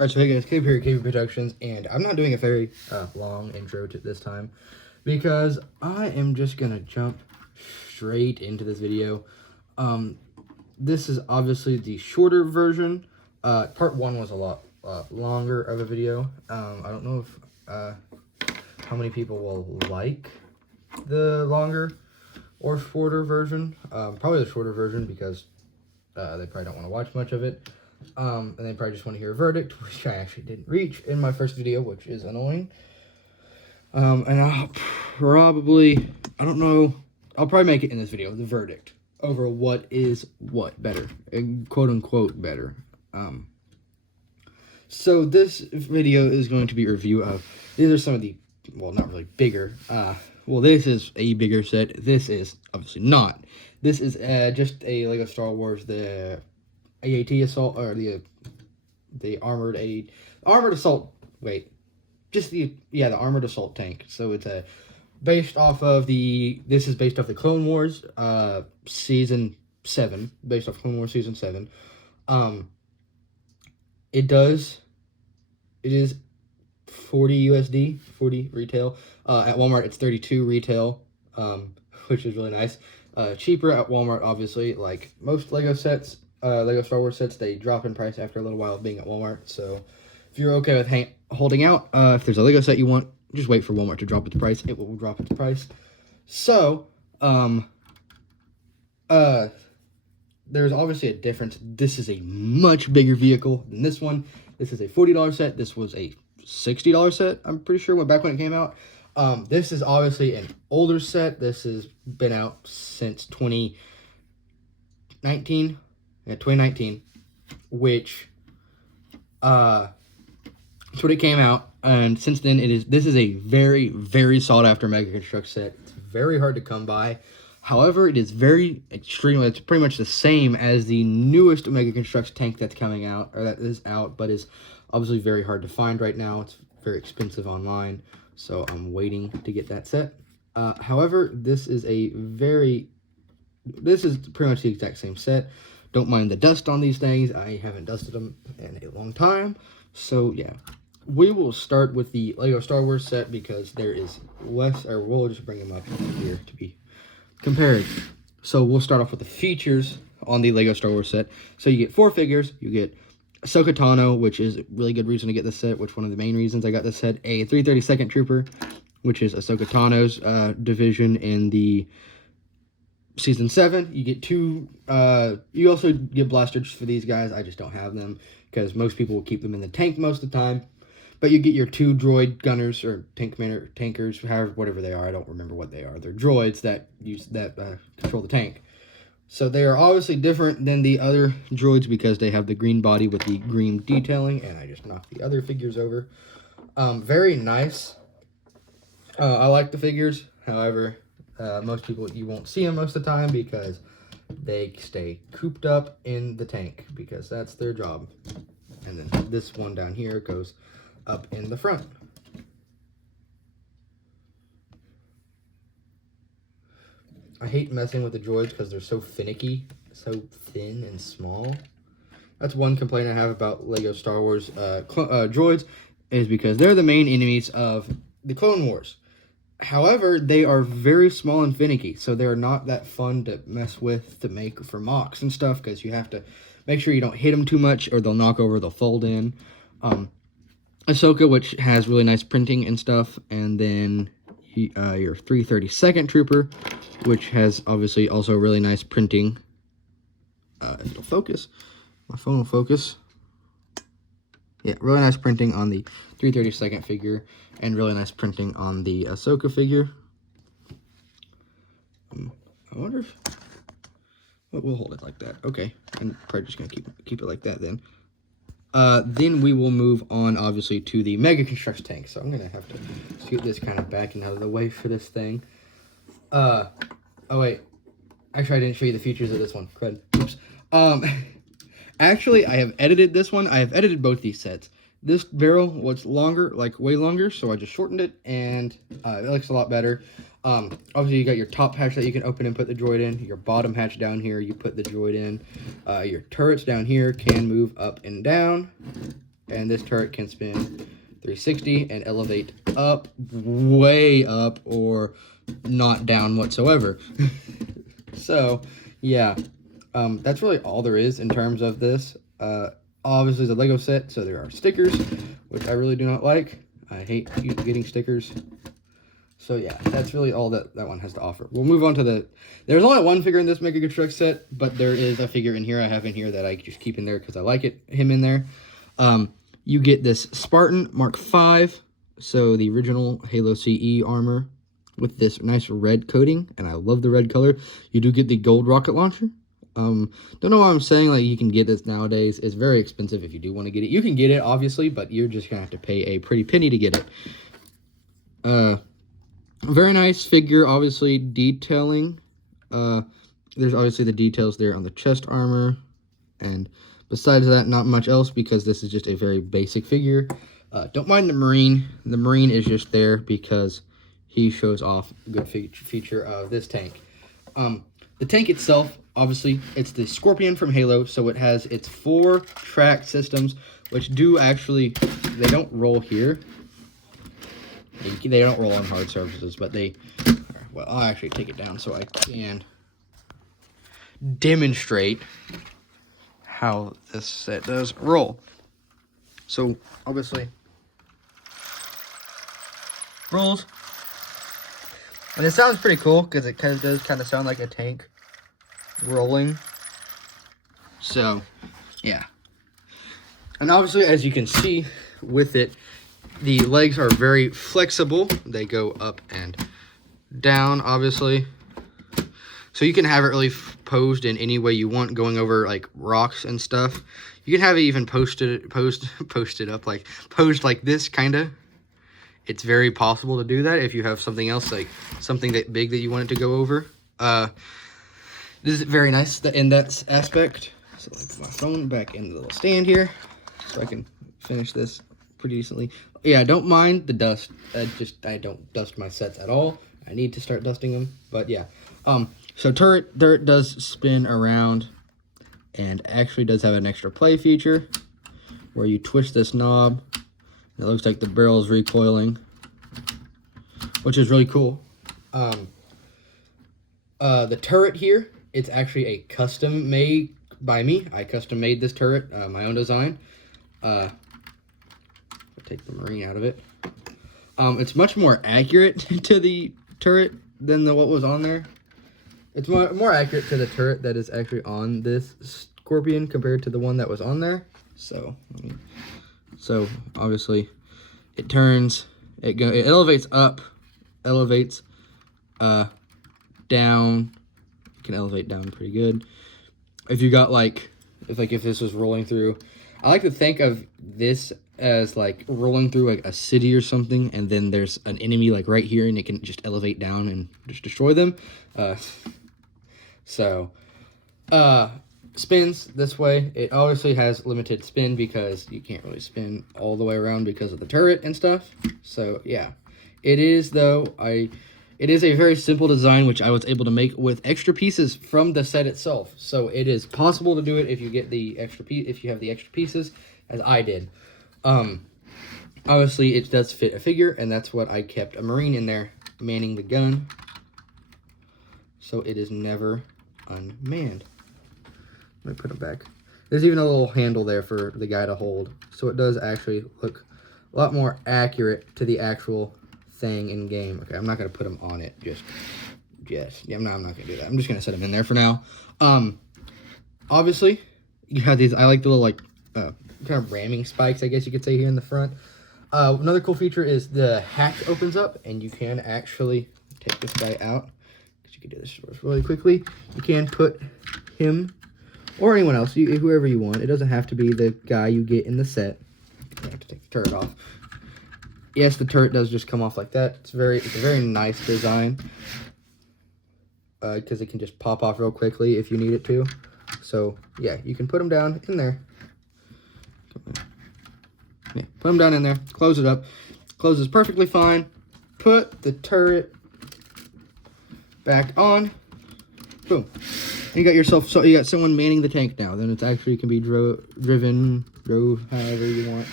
Alright, so hey guys, Cape here, Cape Productions, and I'm not doing a very long intro to this time because I am just gonna jump straight into this video. This is obviously the shorter version. Part 1 was a lot longer of a video. I don't know if how many people will like the longer or shorter version. Probably the shorter version because they probably don't want to watch much of it. And they probably just want to hear a verdict, which I actually didn't reach in my first video, which is annoying. And I'll probably, I don't know, I'll probably make it in this video, the verdict over what is what better, and quote unquote better. So this video is going to be a review of, these are some of the, well, not really bigger, well, this is a bigger set, this is obviously not. This is just a Lego Star Wars, the AAT assault, or the armored assault, the armored assault tank. So it's based off of this is based off the Clone Wars season 7, based off Clone Wars season 7. It is 40 USD, 40 retail. At Walmart it's 32 retail, which is really nice. Cheaper at Walmart, obviously, like most Lego sets. Lego Star Wars sets, they drop in price after a little while of being at Walmart. So if you're okay with holding out, if there's a Lego set you want, just wait for Walmart to drop its price. It will drop its price. So there's obviously a difference. This is a much bigger vehicle than this one. This is a $40 set. This was a $60 set, I'm pretty sure, back when it came out. This is obviously an older set. This has been out since 2019. Yeah, 2019, which that's when it came out, and since then this is a very, very sought after Mega Construx set. It's very hard to come by. However, it is it's pretty much the same as the newest Mega Construx tank that's coming out, or that is out, but is obviously very hard to find right now. It's very expensive online, so I'm waiting to get that set. However, this is pretty much the exact same set. Don't mind the dust on these things. I haven't dusted them in a long time. So, yeah. We will start with the Lego Star Wars set because there is less, or we'll just bring them up here to be compared. So, we'll start off with the features on the Lego Star Wars set. So, you get 4 figures. You get Ahsoka Tano, which is a really good reason to get this set, which one of the main reasons I got this set. A 332nd Trooper, which is Ahsoka Tano's division in the Season 7. You get 2, you also get blasters for these guys. I just don't have them because most people will keep them in the tank most of the time. But you get your 2 droid gunners, or tank commander, tankers, whatever they are. I don't remember what they are. They're droids that control the tank. So they are obviously different than the other droids because they have the green body with the green detailing, and I just knocked the other figures over. Very nice. I like the figures, however, most people, you won't see them most of the time because they stay cooped up in the tank because that's their job. And then this one down here goes up in the front. I hate messing with the droids because they're so finicky, so thin and small. That's one complaint I have about Lego Star Wars droids, is because they're the main enemies of the Clone Wars. However, they are very small and finicky, so they're not that fun to mess with, to make for mocks and stuff, because you have to make sure you don't hit them too much, or they'll knock over, they'll fold in. Ahsoka, which has really nice printing and stuff, and then your 332nd Trooper, which has obviously also really nice printing. If it'll focus, my phone will focus. Yeah, really nice printing on the 332nd figure, and really nice printing on the Ahsoka figure. I wonder if... Well, we'll hold it like that. Okay, I'm probably just going to keep it like that then. Then we will move on, obviously, to the Mega Construx tank. So I'm going to have to scoot this kind of back and out of the way for this thing. Oh, wait. Actually, I didn't show you the features of this one. Crud. Oops. Actually, I have edited this one. I have edited both these sets. This barrel was longer, like way longer, so I just shortened it, and it looks a lot better. Obviously, you got your top hatch that you can open and put the droid in. Your bottom hatch down here, you put the droid in. Your turrets down here can move up and down. and this turret can spin 360 and elevate up, way up, or not down whatsoever. So, yeah, that's really all there is in terms of this. Obviously, it's a Lego set, so there are stickers, which I really do not like. I hate getting stickers. So yeah, that's really all that one has to offer. We'll move on to there's only one figure in this Mega Construx set, but there is a figure in here I have in here that I just keep in there because I like him in there. You get this Spartan Mark V, so the original Halo CE armor with this nice red coating, and I love the red color. You do get the gold rocket launcher. Don't know why I'm saying like you can get this nowadays. It's very expensive if you do want to get it. You can get it, obviously, but you're just going to have to pay a pretty penny to get it. Very nice figure, obviously detailing. There's obviously the details there on the chest armor, and besides that, not much else because this is just a very basic figure. Don't mind the Marine. The Marine is just there because he shows off a good feature of this tank. The tank itself, obviously, it's the Scorpion from Halo, so it has its 4 track systems, which do actually, they don't roll here. They don't roll on hard surfaces, but well, I'll actually take it down so I can demonstrate how this set does roll. So, obviously, rolls. And it sounds pretty cool, because it does kind of sound like a tank rolling. So, yeah. And obviously, as you can see with it, the legs are very flexible. They go up and down, obviously. So you can have it really posed in any way you want, going over like rocks and stuff. You can have it even posed like this, kind of. It's very possible to do that if you have something else, like something that big that you want it to go over. This is very nice in that aspect. So I put my phone back in the little stand here so I can finish this pretty decently. Yeah, don't mind the dust. I don't dust my sets at all. I need to start dusting them, but yeah. So turret does spin around, and actually does have an extra play feature where you twist this knob. It looks like the barrel is recoiling, which is really cool. The turret here, it's actually a custom made by me. I custom made this turret, my own design. Take the Marine out of it. It's much more accurate to the turret than what was on there. It's more accurate to the turret that is actually on this Scorpion compared to the one that was on there. So obviously it turns, it elevates up, elevates down. You can elevate down pretty good. If you got if this was rolling through, I like to think of this as like rolling through like a city or something, and then there's an enemy like right here, and it can just elevate down and just destroy them. Spins this way. It obviously has limited spin because you can't really spin all the way around because of the turret and stuff. So yeah, it is it is a very simple design, which I was able to make with extra pieces from the set itself. So it is possible to do it if you get the extra if you have the extra pieces, as I did. Obviously it does fit a figure, and that's what I kept a Marine in there manning the gun, so it is never unmanned. Let me put it back. There's even a little handle there for the guy to hold, so it does actually look a lot more accurate to the actual thing in game. Okay, I'm not gonna put them on it. Yeah, I'm not gonna do that. I'm just gonna set them in there for now. Obviously you have these. I like the little kind of ramming spikes, I guess you could say, here in the front. Another cool feature is the hatch opens up, and you can actually take this guy out. You can do this really quickly. You can put him or anyone else, whoever you want. It doesn't have to be the guy you get in the set. I have to take the turret off. Yes, the turret does just come off like that. It's a very nice design because it can just pop off real quickly if you need it to. So yeah, you can put them down in there. Yeah, put them down in there. Close it up. Closes perfectly fine. Put the turret back on. Boom. You got yourself, so you got someone manning the tank now. Then it's actually can be drove however you want.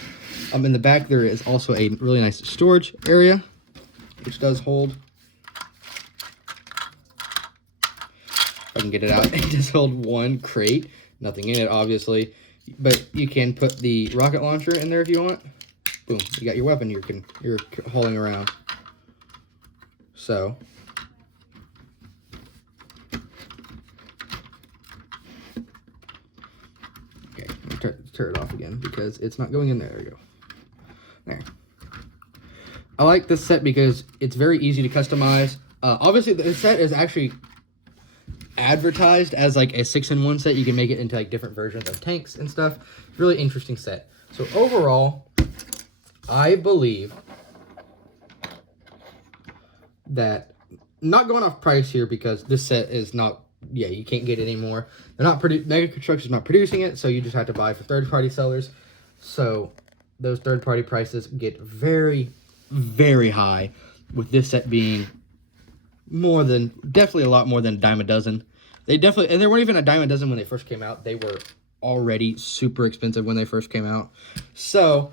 In the back there is also a really nice storage area, which does hold. If I can get it out, it does hold one crate. Nothing in it, obviously, but you can put the rocket launcher in there if you want. Boom, you got your weapon you're hauling around. So. Turn it off again because it's not going in there. There we go. There. I like this set because it's very easy to customize. Obviously, the set is actually advertised as like a 6-in-1 set. You can make it into like different versions of tanks and stuff. Really interesting set. So overall, I believe that, not going off price here because this set is not, yeah, you can't get it anymore. They're not Mega Construx is not producing it, so you just have to buy for third-party sellers. So those third-party prices get very, very high, with this set being definitely a lot more than a dime a dozen. And they weren't even a dime a dozen when they first came out. They were already super expensive when they first came out. So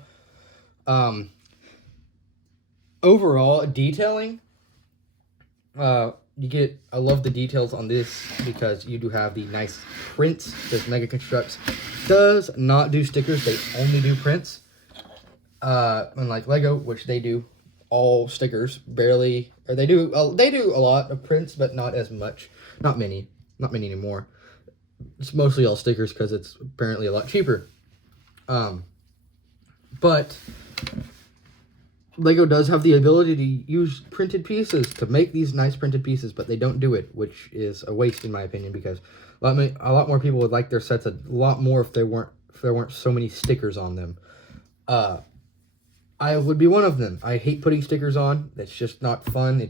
overall detailing, I love the details on this because you do have the nice prints. This Mega Construx does not do stickers; they only do prints. Unlike Lego, which they do all stickers, barely, or they do a lot of prints, but not as much, not many anymore. It's mostly all stickers because it's apparently a lot cheaper. But Lego does have the ability to use printed pieces to make these nice printed pieces, but they don't do it, which is a waste in my opinion, because a lot more people would like their sets a lot more if there weren't so many stickers on them. I would be one of them. I hate putting stickers on. It's just not fun.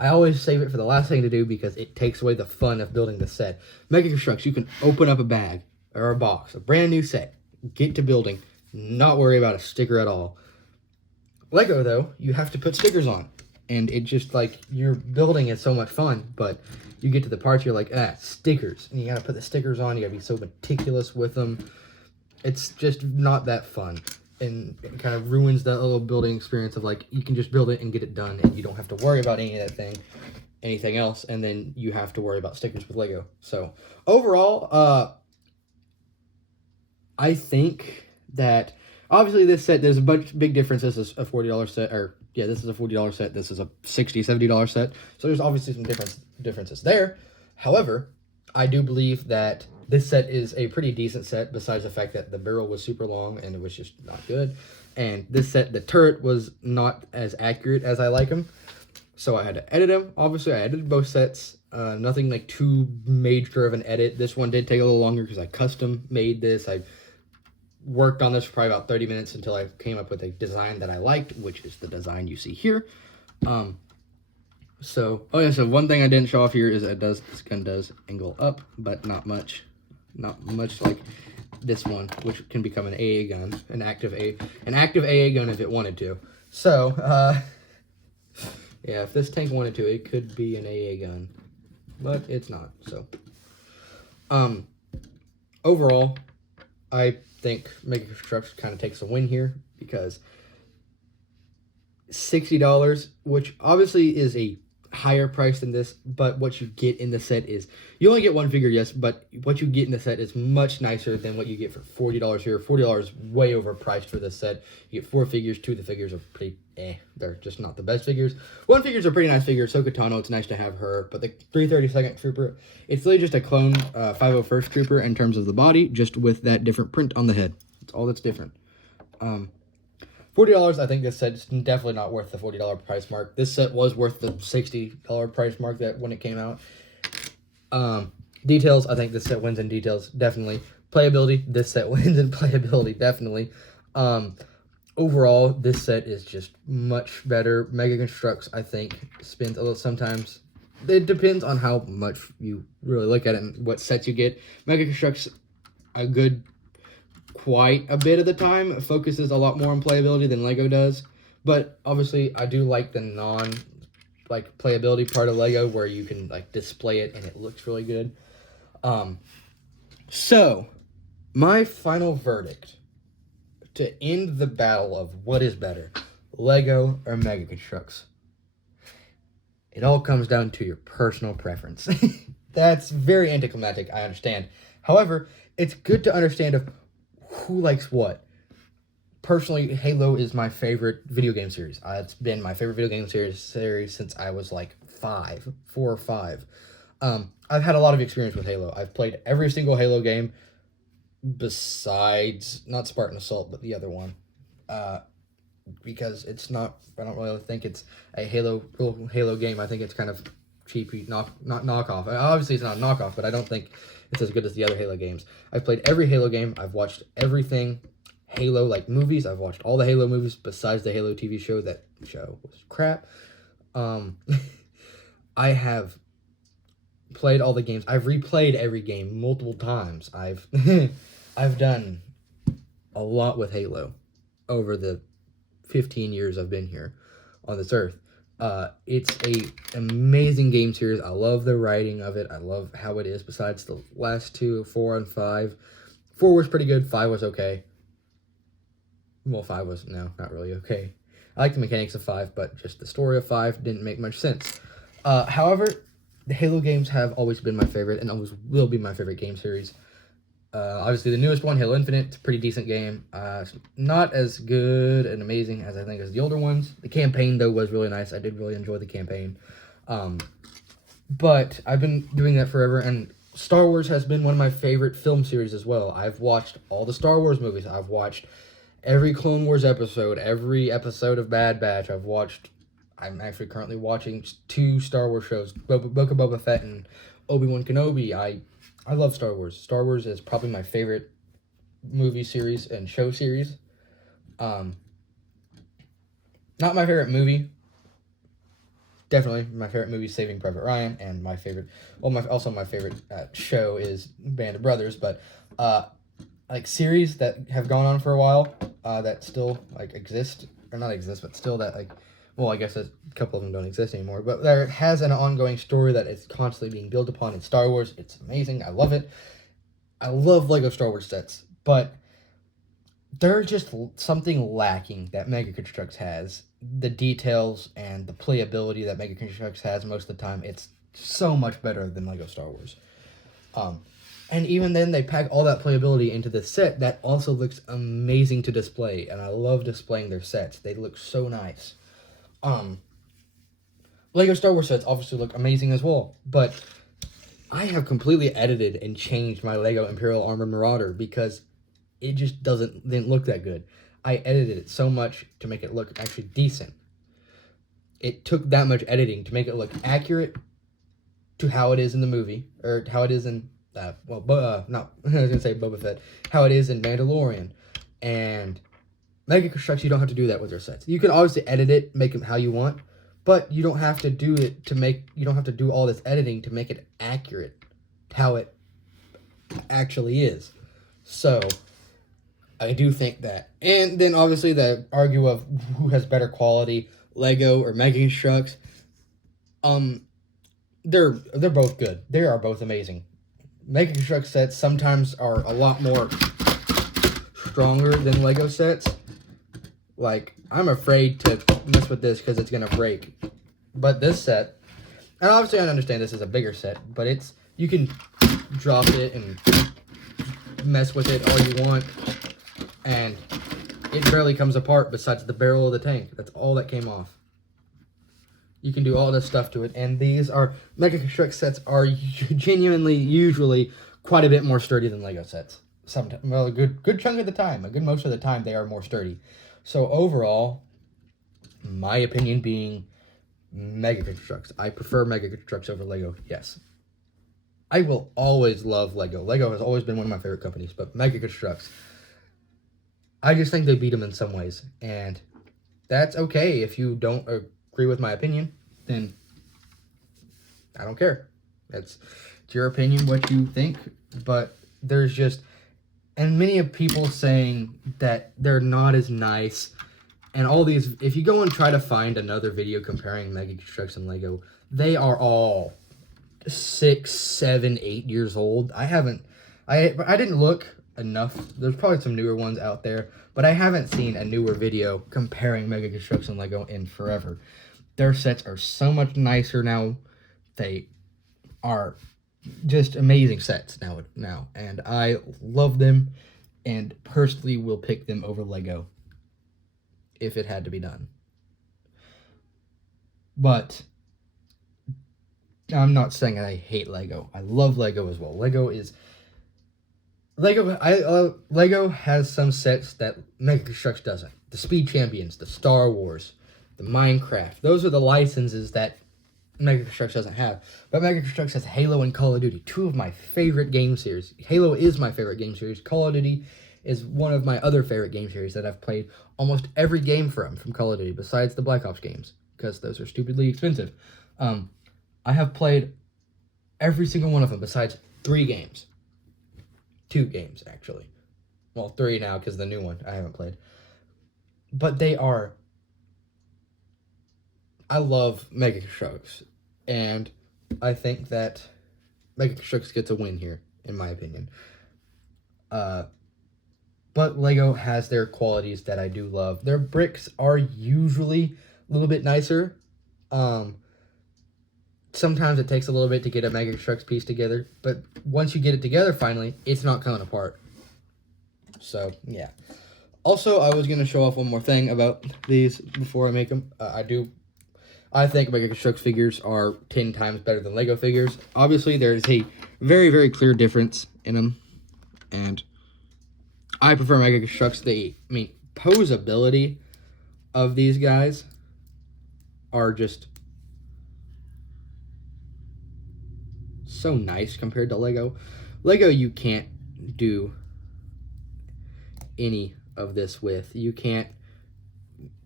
I always save it for the last thing to do because it takes away the fun of building the set. Mega Construx, you can open up a bag or a box, a brand new set, get to building, not worry about a sticker at all. Lego, though, you have to put stickers on, and it just, like, your building is so much fun, but you get to the parts, you're like, stickers, and you gotta put the stickers on, you gotta be so meticulous with them. It's just not that fun, and it kind of ruins that little building experience of, like, you can just build it and get it done, and you don't have to worry about anything else, and then you have to worry about stickers with Lego. So, overall, I think that obviously this set, there's a big difference. This is a $40 set, this is a $40 set. This is a $60, $70 set. So there's obviously some differences there. However, I do believe that this set is a pretty decent set, besides the fact that the barrel was super long and it was just not good. And this set, the turret was not as accurate as I like them. So I had to edit them. Obviously, I edited both sets. Nothing like too major of an edit. This one did take a little longer because I custom made this. I worked on this for probably about 30 minutes until I came up with a design that I liked, which is the design you see here. So one thing I didn't show off here is this gun does angle up, but not much like this one, which can become an AA gun, an active AA gun if it wanted to. So, yeah, if this tank wanted to, it could be an AA gun, but it's not. So, overall, I think Mega Construx kind of takes a win here because $60, which obviously is a higher price than this, but what you get in the set is, you only get one figure, yes, but what you get in the set is much nicer than what you get for $40 here. $40 is way overpriced for this set. You get 4 figures. 2 of the figures are pretty they're just not the best figures. 1 figure's a pretty nice figure, Sokotano, it's nice to have her, but the 332nd Trooper, it's really just a clone 501st Trooper in terms of the body, just with that different print on the head. That's all that's different. $40, I think this set's definitely not worth the $40 price mark. This set was worth the $60 price mark that when it came out. Details, I think this set wins in details, definitely. Playability, this set wins in playability, definitely. Overall, this set is just much better. Mega Construx, I think, spins a little sometimes. It depends on how much you really look at it and what sets you get. Mega Construx, quite a bit of the time, focuses a lot more on playability than Lego does. But obviously, I do like the playability part of Lego where you can display it and it looks really good. So, my final verdict to end the battle of what is better, Lego or Mega Construx. It all comes down to your personal preference. That's very anticlimactic, I understand. However, it's good to understand of who likes what. Personally, Halo is my favorite video game series. It's been my favorite video game series since I was like 4 or 5. I've had a lot of experience with Halo. I've played every single Halo game besides, not Spartan Assault, but the other one. Because it's not, I don't really think it's a real Halo game. I think it's kind of cheapy, not knockoff. Obviously, it's not a knockoff, but I don't think it's as good as the other Halo games. I've played every Halo game. I've watched everything Halo, like movies. I've watched all the Halo movies besides the Halo TV show. That show was crap. I have played all the games. I've replayed every game multiple times. I've done a lot with Halo over the 15 years I've been here on this earth. It's a amazing game series. I love the writing of it. I love how it is. Besides the last 2, 4 and 5. 4 was pretty good. 5 was okay. Well, 5 was, no, not really okay. I like the mechanics of 5, but just the story of 5 didn't make much sense. However, the Halo games have always been my favorite and always will be my favorite game series. Obviously, the newest one, Halo Infinite, it's a pretty decent game. It's not as good and amazing as I think as the older ones. The campaign, though, was really nice. I did really enjoy the campaign. But I've been doing that forever, and Star Wars has been one of my favorite film series as well. I've watched all the Star Wars movies. I've watched every Clone Wars episode, every episode of Bad Batch. I'm actually currently watching 2 Star Wars shows, Book of Boba Fett and Obi-Wan Kenobi. I love Star Wars. Star Wars is probably my favorite movie series and show series. Not my favorite movie. Definitely my favorite movie is Saving Private Ryan, and my favorite show is Band of Brothers. But like series that have gone on for a while, that still like exist or not exist, but still that like. Well, I guess a couple of them don't exist anymore, but there has an ongoing story that is constantly being built upon in Star Wars. It's amazing. I love it. I love Lego Star Wars sets, but there's just something lacking that Mega Construx has. The details and the playability that Mega Construx has most of the time, it's so much better than Lego Star Wars. And even then, they pack all that playability into the set that also looks amazing to display, and I love displaying their sets. They look so nice. Lego Star Wars sets obviously look amazing as well, but I have completely edited and changed my Lego Imperial Armored Marauder because it just didn't look that good. I edited it so much to make it look actually decent. It took that much editing to make it look accurate to how it is in the movie, or how it is in, I was going to say Boba Fett, how it is in Mandalorian, and Mega Construx, you don't have to do that with your sets. You can obviously edit it, make them how you want, but you don't have to do it you don't have to do all this editing to make it accurate how it actually is. So, I do think that. And then obviously the argue of who has better quality, Lego or Mega Construx. They're both good. They are both amazing. Mega Construx sets sometimes are a lot more stronger than Lego sets. Like, I'm afraid to mess with this because it's going to break. But this set, and obviously I understand this is a bigger set, but you can drop it and mess with it all you want, and it barely comes apart besides the barrel of the tank. That's all that came off. You can do all this stuff to it, and these Mega Construx sets are genuinely, usually, quite a bit more sturdy than Lego sets. Sometimes, well, a good chunk of the time, most of the time, they are more sturdy. So overall, my opinion being Mega Construx. I prefer Mega Construx over Lego, yes. I will always love Lego. Lego has always been one of my favorite companies, but Mega Construx, I just think they beat them in some ways. And that's okay. If you don't agree with my opinion, then I don't care. It's your opinion, what you think, but there's just... And many of people saying that they're not as nice, and all these, if you go and try to find another video comparing Mega Construx and Lego, they are all 6, 7, 8 years old. I didn't look enough. There's probably some newer ones out there, but I haven't seen a newer video comparing Mega Construx and Lego in forever. Their sets are so much nicer now. They are just amazing sets now, and I love them, and personally will pick them over Lego if it had to be done. But I'm not saying I hate Lego. I love Lego as well. Lego has some sets that Mega Construx doesn't. The Speed Champions, the Star Wars, the Minecraft. Those are the licenses that Mega Construx doesn't have. But Mega Construx has Halo and Call of Duty, two of my favorite game series. Halo is my favorite game series. Call of Duty is one of my other favorite game series that I've played almost every game from Call of Duty, besides the Black Ops games, because those are stupidly expensive. I have played every single one of them besides 3 games. 2 games, actually. Well, 3 now, because the new one I haven't played. But I love Mega Construx, and I think that Mega Construx gets a win here, in my opinion. But Lego has their qualities that I do love. Their bricks are usually a little bit nicer. Sometimes it takes a little bit to get a Mega Construx piece together, but once you get it together finally, it's not coming apart. So, yeah. Also, I was going to show off one more thing about these before I make them. I think Mega Construx figures are 10 times better than Lego figures. Obviously, there's a very, very clear difference in them, and I prefer Mega Construx. Posability of these guys are just so nice compared to Lego. Lego, you can't do any of this with. You can't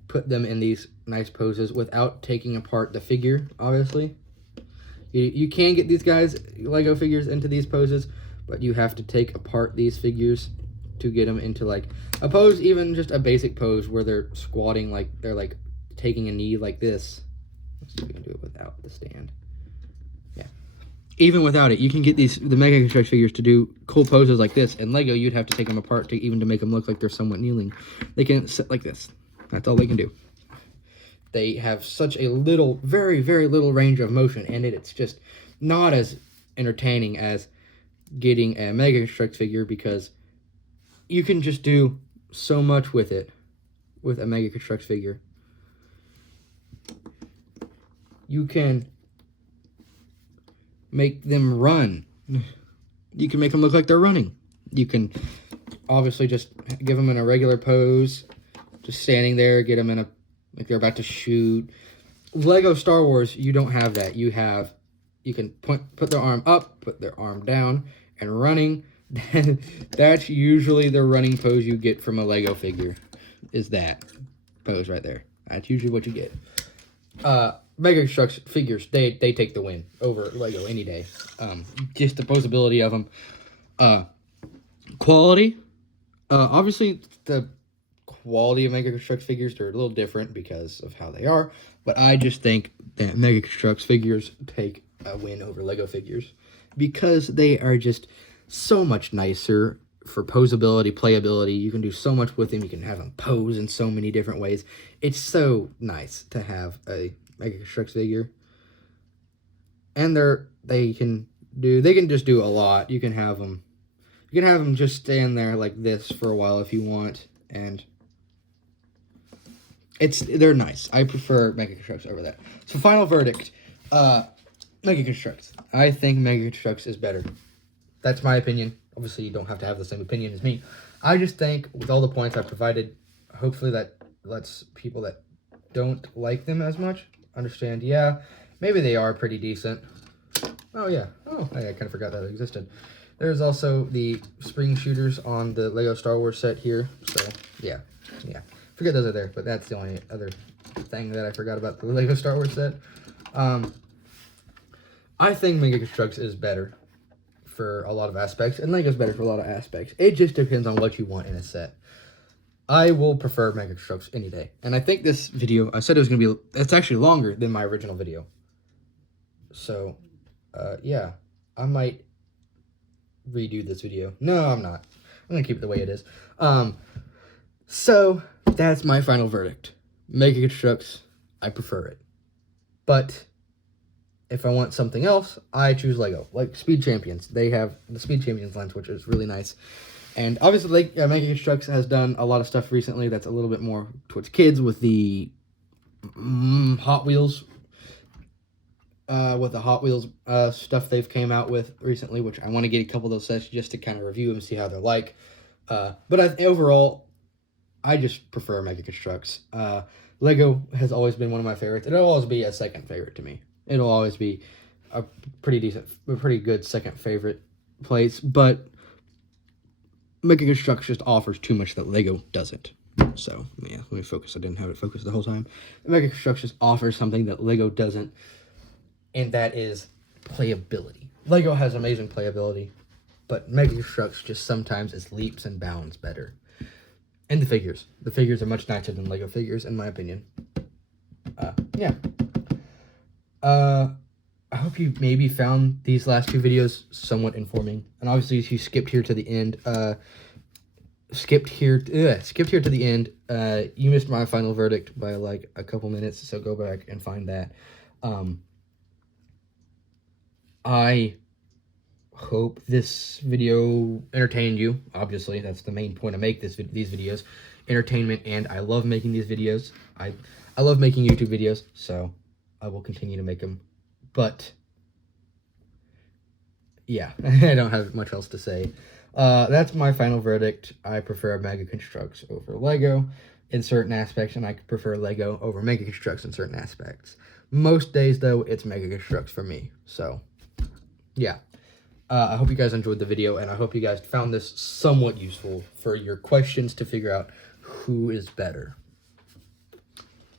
put them in these nice poses without taking apart the figure, obviously. You can get these guys, Lego figures, into these poses, but you have to take apart these figures to get them into, like, a pose, even just a basic pose where they're squatting, like, they're, like, taking a knee like this. Let's see if we can do it without the stand. Yeah. Even without it, you can get the Mega Construx figures to do cool poses like this. In Lego, you'd have to take them apart to make them look like they're somewhat kneeling. They can sit like this. That's all they can do. They have such a little, very, very little range of motion, and it's just not as entertaining as getting a Mega Construx figure, because you can just do so much with it, with a Mega Construx figure. You can make them run. You can make them look like they're running. You can obviously just give them in a regular pose, just standing there, get them in a, like they're about to shoot. Lego Star Wars, you don't have that. You can put their arm up, put their arm down, and running. That's usually the running pose you get from a Lego figure, is that pose right there. That's usually what you get. Mega Construx figures, they take the win over Lego any day. Just the posability of them. Quality. Obviously, the quality of Mega Construx figures are a little different because of how they are, but I just think that Mega Construx figures take a win over Lego figures because they are just so much nicer for posability, playability. You can do so much with them. You can have them pose in so many different ways. It's so nice to have a Mega Construx figure, and they can just do a lot. You can have them just stand there like this for a while if you want, and they're nice. I prefer Mega Construx over that. So final verdict, Mega Construx. I think Mega Construx is better. That's my opinion. Obviously, you don't have to have the same opinion as me. I just think with all the points I provided, hopefully that lets people that don't like them as much understand, yeah, maybe they are pretty decent. Oh, yeah. Oh, I kind of forgot that existed. There's also the spring shooters on the Lego Star Wars set here. So, yeah. Forget those are there, but that's the only other thing that I forgot about the Lego Star Wars set. I think Mega Construx is better for a lot of aspects, and Lego's better for a lot of aspects. It just depends on what you want in a set. I will prefer Mega Construx any day. And I think this video, I said it was going to be, it's actually longer than my original video. So, yeah, I might redo this video. No, I'm not. I'm gonna keep it the way it is. So that's my final verdict. Mega Construx, I prefer it. But if I want something else, I choose Lego. Like Speed Champions. They have the Speed Champions lines, which is really nice. And obviously, Mega Construx has done a lot of stuff recently that's a little bit more towards kids with the Hot Wheels. With the Hot Wheels stuff they've came out with recently, which I want to get a couple of those sets just to kind of review them, see how they're like. But overall, I just prefer Mega Construx. Lego has always been one of my favorites. It'll always be a second favorite to me. It'll always be a pretty good second favorite place. But Mega Construx just offers too much that Lego doesn't. So, yeah, let me focus. I didn't have it focused the whole time. Mega Construx just offers something that Lego doesn't, and that is playability. Lego has amazing playability, but Mega Construx just sometimes is leaps and bounds better. And the figures. The figures are much nicer than Lego figures, in my opinion. Yeah. I hope you maybe found these last two videos somewhat informing. And obviously, if you skipped here to the end, you missed my final verdict by like a couple minutes, so go back and find that. I hope this video entertained you. Obviously, that's the main point. I make these videos, entertainment, and I love making these videos. I love making YouTube videos, so I will continue to make them. But yeah, I don't have much else to say. That's my final verdict. I prefer Mega Construx over Lego in certain aspects, and I prefer Lego over Mega Construx in certain aspects. Most days, though, it's Mega Construx for me. So, yeah. I hope you guys enjoyed the video, and I hope you guys found this somewhat useful for your questions to figure out who is better.